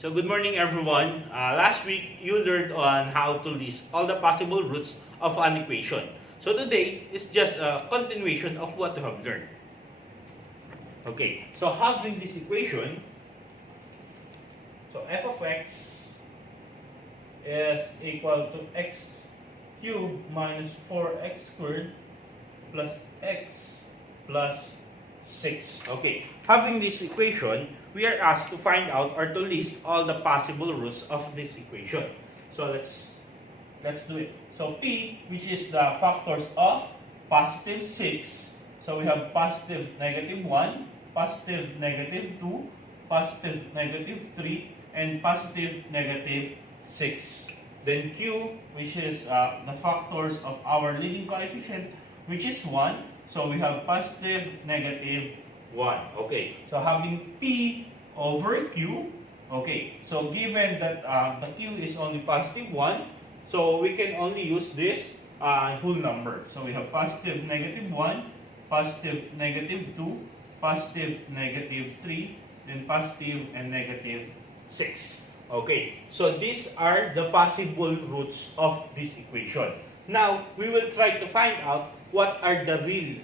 So good morning everyone. Last week you learned on how to list all the possible roots of an equation. So today is just a continuation of what you have learned. Okay, so having this equation, so f of x is equal to x cubed minus 4x squared plus x plus 6. Okay, having this equation, we are asked to find out or to list all the possible roots of this equation. So let's do it. So p, which is the factors of positive 6. So we have positive negative 1, positive negative 2, positive negative 3, and positive negative 6. Then q, which is the factors of our leading coefficient, which is 1. So we have positive negative 1. Okay, so having p over q. Okay, so given that the q is only positive 1, so we can only use this whole number. So we have positive negative 1, positive negative 2, positive negative 3, then positive and negative 6. Okay, so these are the possible roots of this equation. Now, we will try to find out what are the real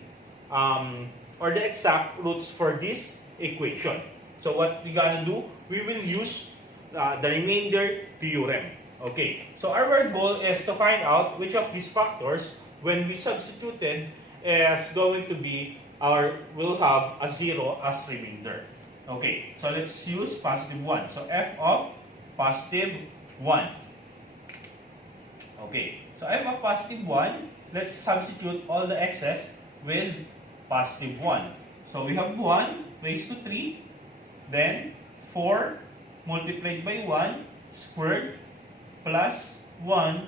or the exact roots for this equation. So what we're gonna do, we will use the remainder theorem. Okay, so our goal is to find out which of these factors, when we substituted, is going to be will have a 0 as remainder. Okay, so let's use positive 1. So f of positive 1. Okay, so f of positive 1, let's substitute all the x's with positive 1. So we have 1 raised to 3, then 4 multiplied by 1 squared plus 1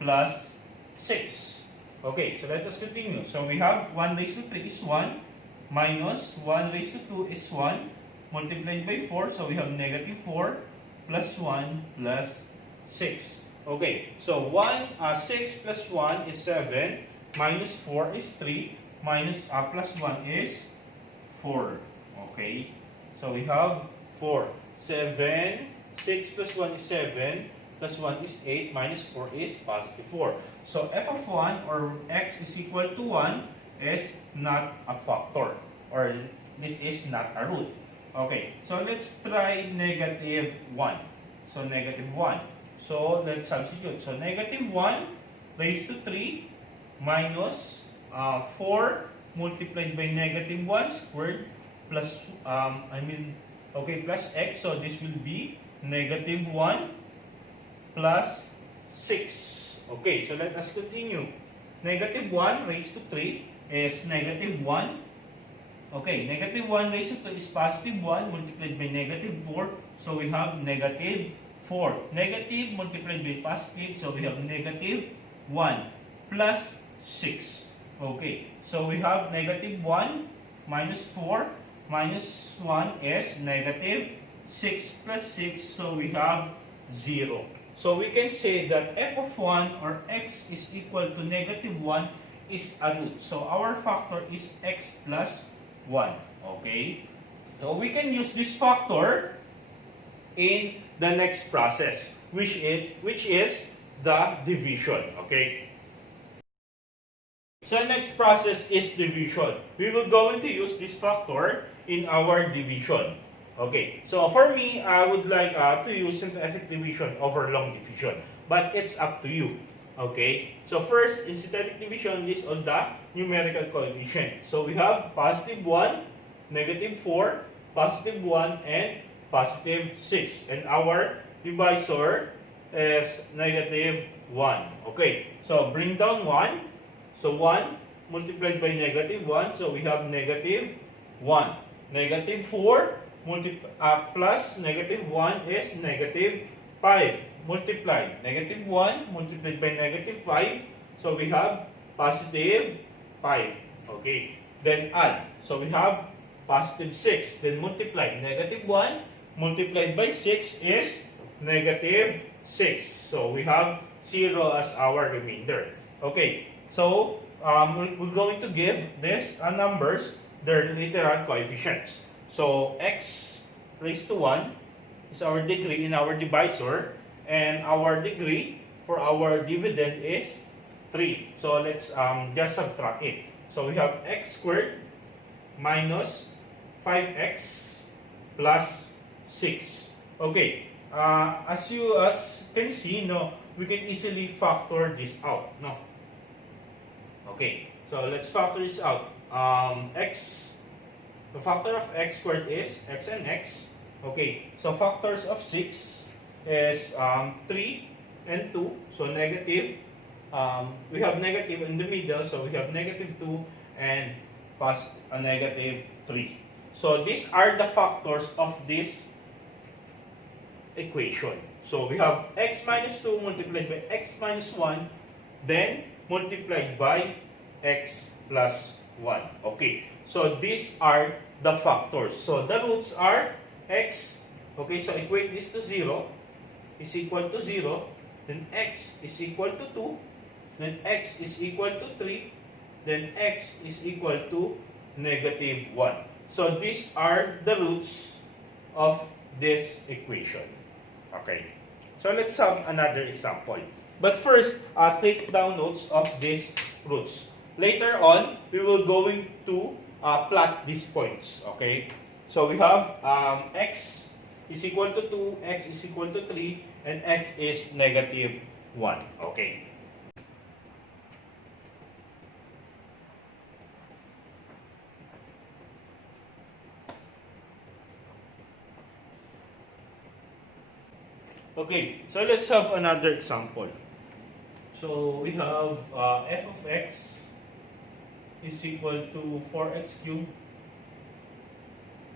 plus 6. Okay, so let us continue. So we have 1 raised to 3 is 1, minus 1 raised to 2 is 1, multiplied by 4, so we have negative 4 plus 1 plus 6. Okay, so 6 plus 1 is 7, minus 4 is 3, minus plus 1 is 4. Okay, so we have 4. 7, 6 plus 1 is 7, plus 1 is 8, minus 4 is positive 4. So f of 1 or x is equal to 1 is not a factor, or this is not a root. Okay, so let's try negative 1. So negative 1. So let's substitute. So negative 1 raised to 3 minus 4 multiplied by negative 1 squared plus, plus x. So this will be negative 1 plus 6. Okay, so let us continue. Negative 1 raised to 3 is negative 1. Okay, negative 1 raised to 2 is positive 1 multiplied by negative 4. So we have negative 4. Negative multiplied by positive, so we have negative 1 plus 6. Okay, so we have negative 1 minus 4 minus 1 is negative 6 plus 6, so we have 0. So we can say that f of 1 or x is equal to negative 1 is a root. So our factor is x plus 1. Okay? So we can use this factor in the next process, which is the division. Okay? So next process is division. We will going to use this factor in our division. Okay, so for me, I would like to use synthetic division over long division, but it's up to you. Okay, so first, in synthetic division, list all the numerical coefficients. So we have positive 1, negative 4, positive 1, and positive 6. And our divisor is negative 1. Okay, so bring down 1. So 1 multiplied by negative 1, so we have negative 1. Negative 4 plus negative 1 is negative 5. Multiply. Negative 1 multiplied by negative 5. So we have positive 5. Okay. Then add. So we have positive 6. Then multiply. Negative 1 multiplied by 6 is negative 6. So we have 0 as our remainder. Okay. So we're going to give this numbers their literal coefficients. So x raised to 1 is our degree in our divisor, and our degree for our dividend is 3. So let's just subtract it. So we have x squared minus 5x plus 6. Okay, as you can see, no, we can easily factor this out. No. Okay, so let's factor this out. The factor of x squared is x and x. Okay, so factors of 6 is 3 and 2. So negative. We have negative in the middle, so we have negative 2 and plus a negative 3. So these are the factors of this equation. So we have x minus 2 multiplied by x minus 1, then multiplied by x plus 1. Okay, so these are the factors. So the roots are x. Okay, so equate this to 0 is equal to 0. Then x is equal to 2. Then x is equal to 3. Then x is equal to negative 1. So these are the roots of this equation. Okay. So let's have another example. But first, take down notes of these roots. Later on, we will going to plot these points. Okay. So we have x is equal to 2, x is equal to 3, and x is negative 1. Okay. Okay, so let's have another example. So we have f of x is equal to 4x cubed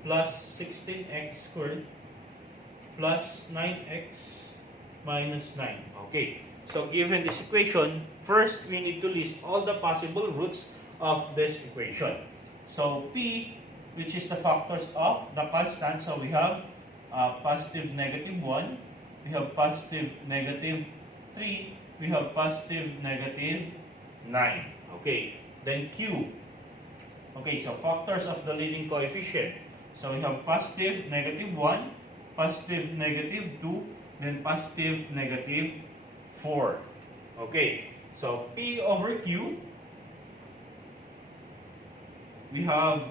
plus 16x squared plus 9x minus 9. Okay, so given this equation, first we need to list all the possible roots of this equation. So p, which is the factors of the constant, so we have positive negative 1, we have positive negative 3, we have positive negative 9. Okay, then q. Okay, so factors of the leading coefficient. So we have positive negative 1, positive negative 2, then positive negative 4. Okay, so P over Q, we have,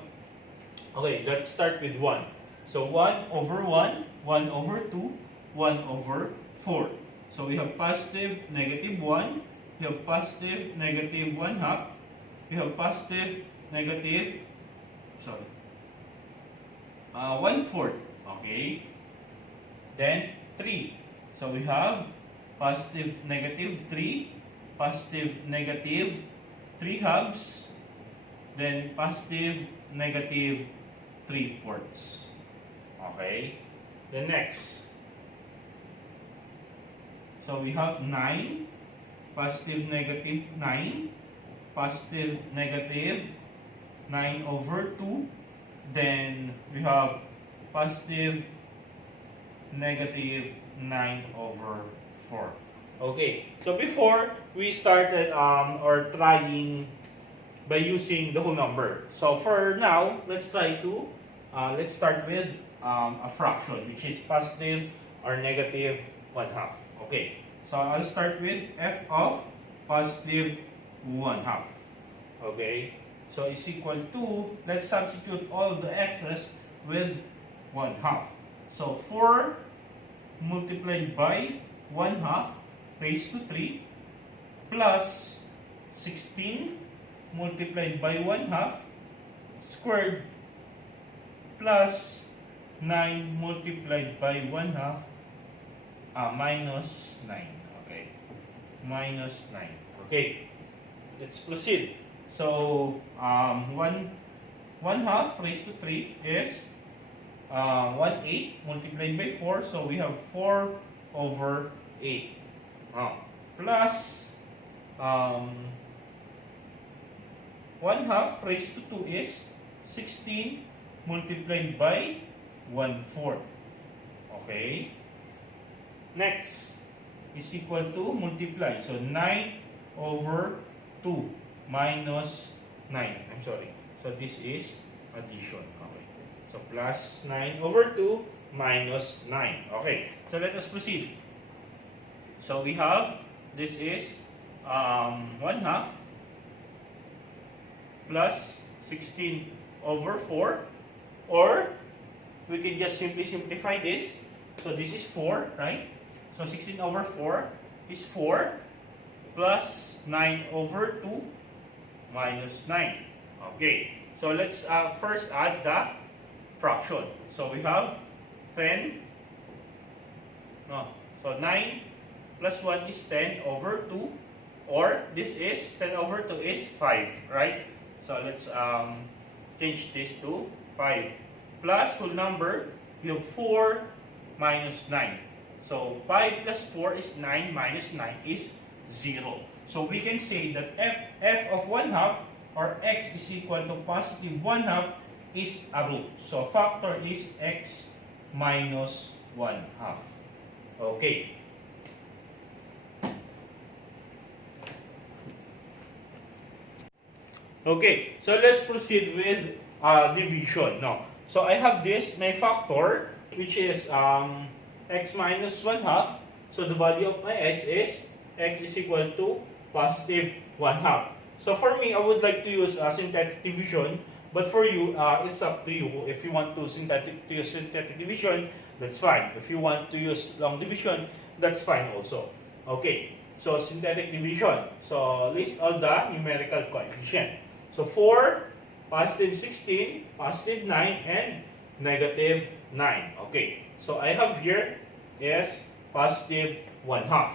okay, let's start with 1. So 1 over 1, 1 over 2, 1 over 4. So we have positive negative 1, we have positive negative 1 half, we have positive negative, 1/4. Okay. Then 3. So we have positive negative 3, positive negative 3 halves, then positive negative 3/4. Okay. The next. So we have 9, positive negative 9, positive negative 9 over 2, then we have positive negative 9 over 4. Okay, so before we started or trying by using the whole number. So for now, let's try to let's start with a fraction which is positive or negative 1/2. Okay, so I'll start with f of positive 1/2. Okay, so is equal to, let's substitute all the x's with 1/2. So 4 multiplied by 1/2 raised to 3 plus 16 multiplied by 1/2 squared plus 9 multiplied by 1/2 minus 9. Okay, minus 9. Okay, let's proceed. So 1/2 raised to 3 is 1/8 multiplied by 4, so we have 4 over 8. Plus 1/2 raised to 2 is 16 multiplied by 1/4. Okay. Next is equal to multiply. So 9 over 2 minus 9. I'm sorry. So this is addition. Okay. So plus 9 over 2 minus 9. Okay, so let us proceed. So we have, this is 1/2 plus 16 over 4, or we can just simply simplify this. So this is 4, right? So 16 over 4 is 4 plus 9 over 2 minus 9. Okay, so let's first add the fraction. So we have 10, so 9 plus 1 is 10 over 2, or this is 10 over 2 is 5, right? So let's change this to 5. Plus whole number, we have 4 minus 9. So 5 plus 4 is 9 minus 9 is 0. So we can say that f of 1/2 or x is equal to positive 1/2 is a root. So factor is x minus 1/2. Okay. Okay, so let's proceed with division. Now, so I have this, my factor, which is x minus 1/2. So the value of my x is equal to positive 1/2. So for me, I would like to use synthetic division, but for you, it's up to you. If you want to use synthetic division, that's fine. If you want to use long division, that's fine also. Okay, so synthetic division. So list all the numerical coefficient. So 4, positive 16, positive 9, and negative 9. Okay, so I have here is positive 1/2.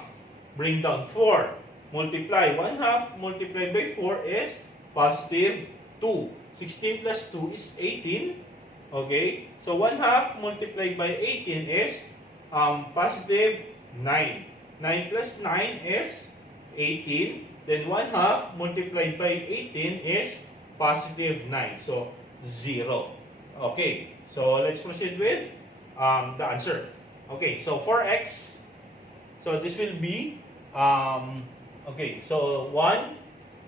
Bring down 4. Multiply 1/2 multiplied by 4 is positive 2. 16 plus 2 is 18. Okay, so 1/2 multiplied by 18 is positive 9. 9 plus 9 is 18. Then 1/2 multiplied by 18 is positive 9. So 0. Okay, so let's proceed with the answer. Okay, so for x, so this will be, okay, so 1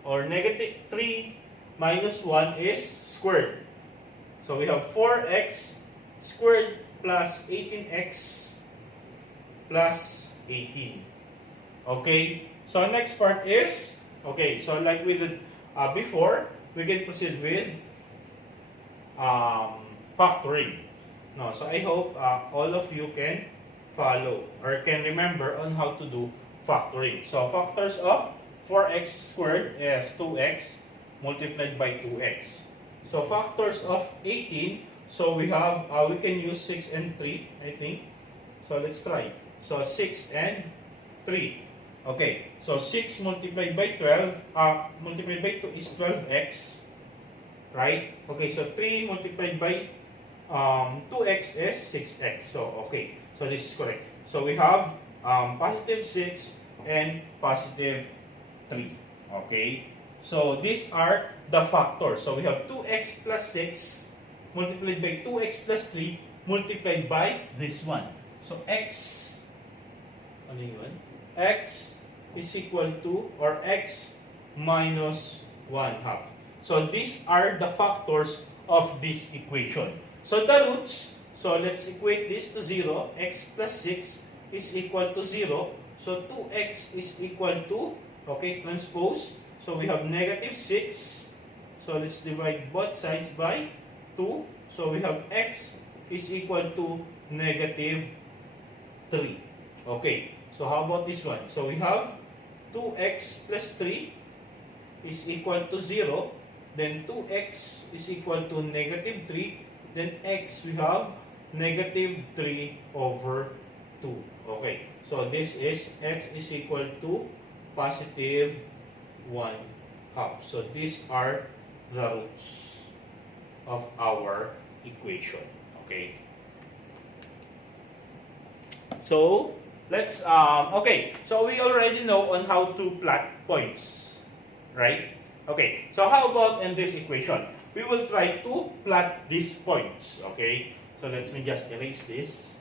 or negative 3 minus 1 is squared. So we have 4x squared plus 18x plus 18. Okay, so next part is, okay, so like we did before, we can proceed with factoring. No, so I hope all of you can follow or can remember on how to do factoring. So factors of 4x squared is 2x multiplied by 2x. So factors of 18, so we have, we can use 6 and 3, I think. So let's try. So 6 and 3. Okay, so 6 multiplied by 12, multiplied by 2 is 12x, right? Okay, so 3 multiplied by 2x is 6x. So, okay, so this is correct. So we have positive 6 and positive 3. Okay, so these are the factors. So we have 2x plus 6 multiplied by 2x plus 3 multiplied by this one. So x, ano yun? X is equal to, or x minus 1/2. So these are the factors of this equation. So the roots, so let's equate this to 0. X plus 6 is equal to 0. So 2x is equal to, okay, transpose. So we have negative 6. So let's divide both sides by 2. So we have x is equal to negative 3. Okay, so how about this one? So we have 2x plus 3 is equal to 0. Then 2x is equal to negative 3. Then x, we have negative 3 over 2. Okay, so this is x is equal to positive 1/2. So these are the roots of our equation. Okay. So let's okay. So we already know on how to plot points, right? Okay. So how about in this equation? We will try to plot these points. Okay. So let me just erase this.